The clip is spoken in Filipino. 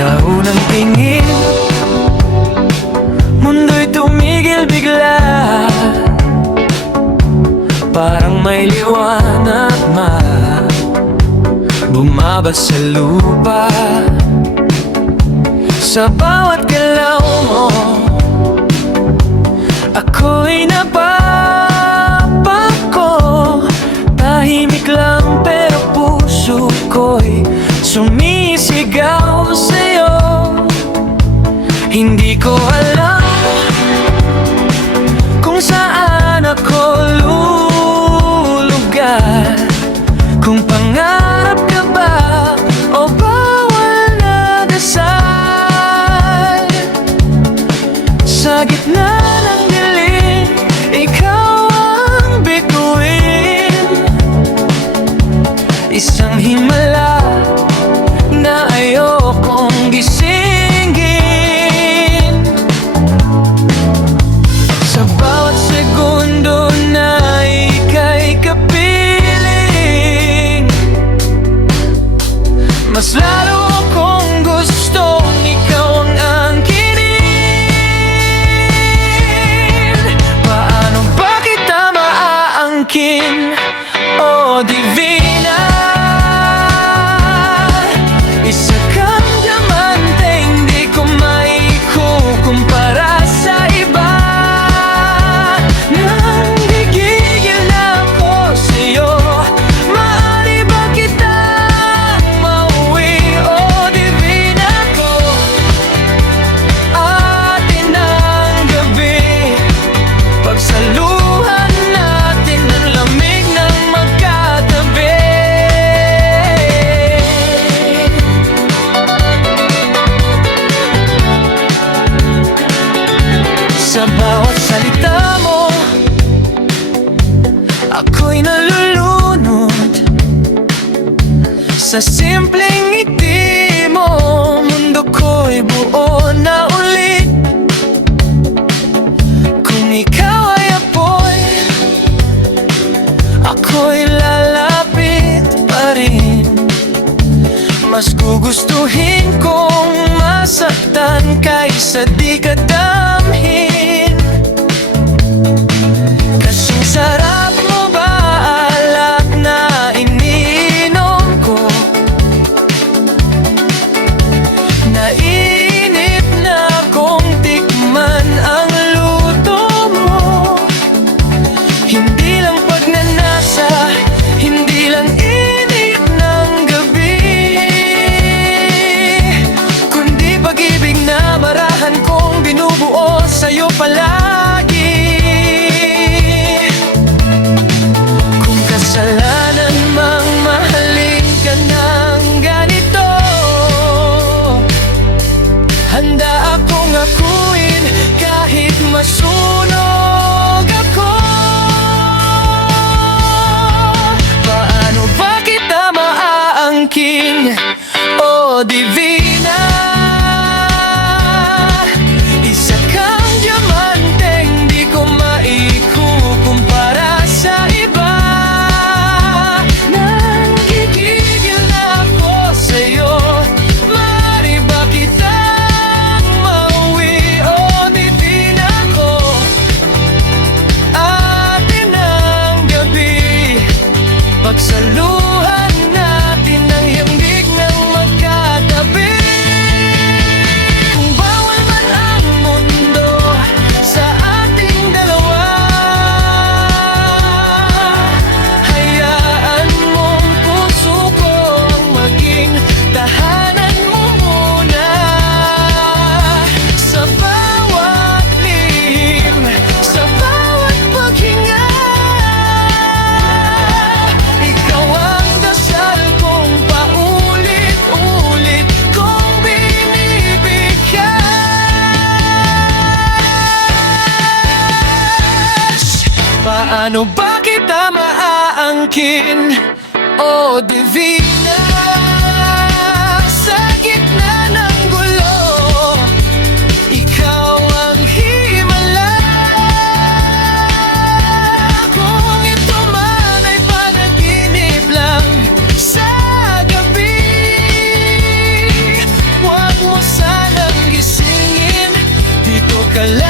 Sa unang tingin, mundo'y tumigil bigla. Parang may liwanag bumaba sa lupa. Sa bawat galaw mo, ako'y napapako. Tahimik lang pero puso ko'y sumisigaw sa'yo. Hindi ko alam kung saan ako lulugar, kung pangarap ka ba o bawal na dasal. Sa gitna ng dilim, ikaw ang bituin. Isang himala na ayokong gisingin. Sa bawat segundo na ika'y kapiling, mas lalo akong gustong ikaw ang angkinin. Paano ba kita maaangkin, o divina? Isa kang diamanteng di ko maikukumpara sa iba. Nanggigigil na ako sa'yo. Maaari ba kitang mauwi, o divina ko? Atin ang gabi, pagsaluhan natin ang lamig ng magkatabi. Sa bawat salita mo, ako'y nalulunod. Sa simpleng ngiti mo, mundo ko'y buo na ulit. Kung ikaw ay apoy, ako'y lalapit pa rin. Mas gugustuhin kong masaktan kaysa di ka damhin. Kasing sarap mo ba alak na iniinom ko? Naiinip na akong tikman ang luto mo. Hindi lang pagnanasa, hindi lang inip ng gabi, kundi pag-ibig na marahan kong binubuo sa'yo palagi. Kung kasalanan mang mahalin ka ng ganito, handa akong akuin kahit masunog ako. Paano ba kita maaangkin, o divina? Isa kang diamanteng di ko maikukumpara sa iba. Nanggigigil na ako sa'yo. Maaari ba kitang mauwi, o divina ko? Atin ang gabi, pagsaluhan natin ang himig ng magkatabi. Kung bawal man ang mundo sa ating dalawa, hayaan mong puso ko ang maging tahanan mo muna. Sa bawat lihim, sa bawat paghinga, ikaw ang dasal kong paulit-ulit kong binibigkas. Paano ba kita maaangkin, o divina? Sa gitna ng gulo, ikaw ang himala. Kung ito man ay panaginip lang sa gabi, huwag mo ka lang.